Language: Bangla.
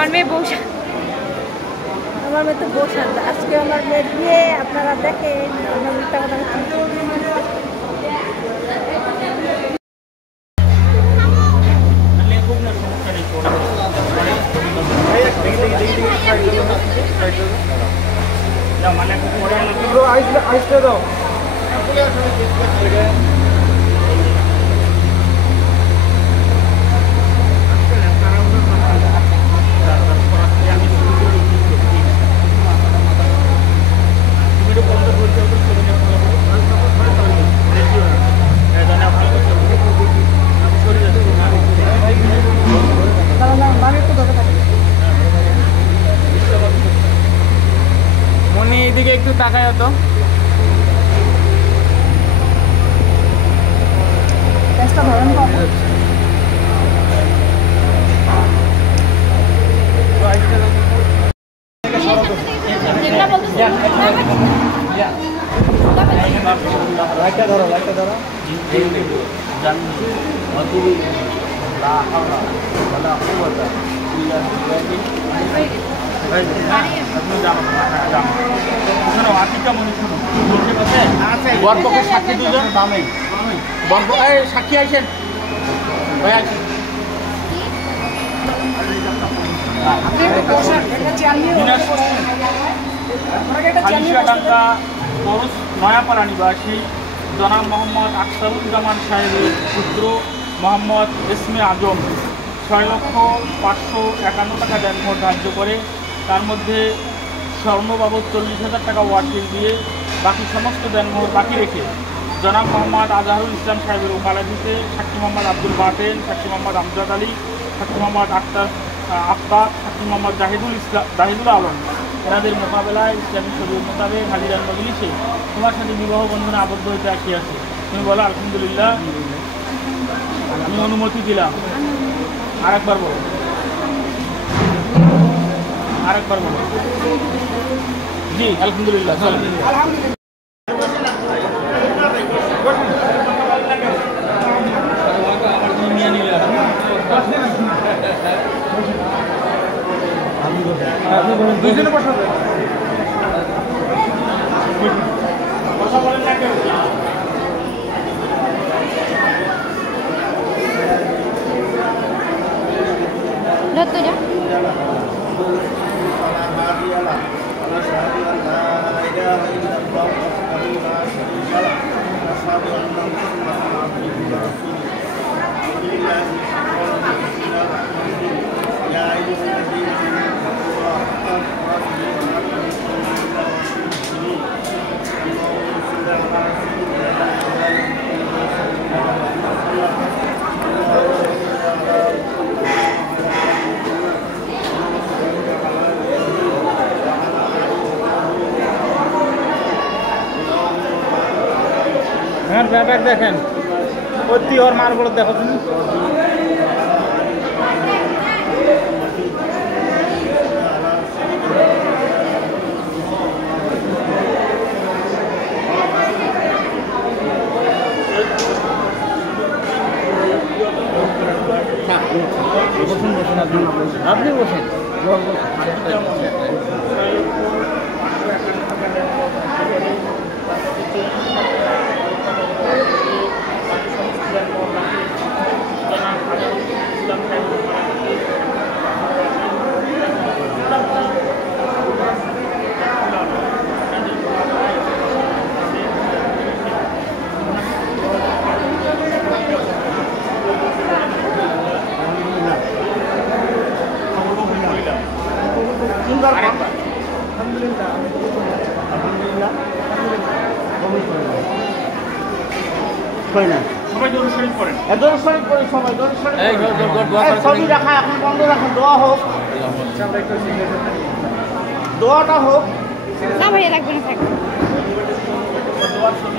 আমার মেয়ে বসে, আমার মেয়ে তো বসে আজকে আমার মেয়ে দিয়ে আপনারা দেখেন আমরা মিথ্যা কথা দাও মনি এইদিকে একটু তাকায় তো। লাইটটা ধরো বরপক্ষের সাক্ষী দুজন সাক্ষী আইছেন ভাই আছেন হালিশাডাঙ্গা পৌষ নয়াপাড়া নিবাসী জনাব মোহাম্মদ আখতারুজ্জামান সাহেবের পুত্র মোহাম্মদ ইসমে আজম 6,551 টাকা দেনমোহর ধার্য করে তার মধ্যে স্বর্ণ বাবদ 40,000 টাকা ওয়াকিল দিয়ে বাকি সমস্ত দেনমোহর বাকি রেখে জনাব মোহাম্মদ আজহারুল ইসলাম সাহেবের ওকালতিতে সাক্ষী মোহাম্মদ আব্দুল বাতেন, সাক্ষী মোহাম্মদ আমজাদ আলী, সাক্ষী মোহাম্মদ আফতাব, সাক্ষী মোহাম্মদ জাহিদুল আলম এনাদের মোকাবেলায় ইসলামী শরীয়ত মোতাবেক হাজিরান মজলিসে তোমার সাথে বিবাহ বন্ধনে আবদ্ধ হইতে আসিয়াছে। তুমি বলো আলহামদুলিল্লাহ। আমি অনুমতি দিলাম। আরেকবার বলো, জি আলহামদুলিল্লাহ। কথা বলেন না কেউ। ব্যাগ দেখেন অতি ওর মালগুলো দেখো তুমি। আপনি বসেন। ছবি রাখা এখন বন্ধ রাখেন, দোয়া হোক, দোয়াটা হোক না ভাইয়া লাগবে না থাকবে। দোয়ার ছবি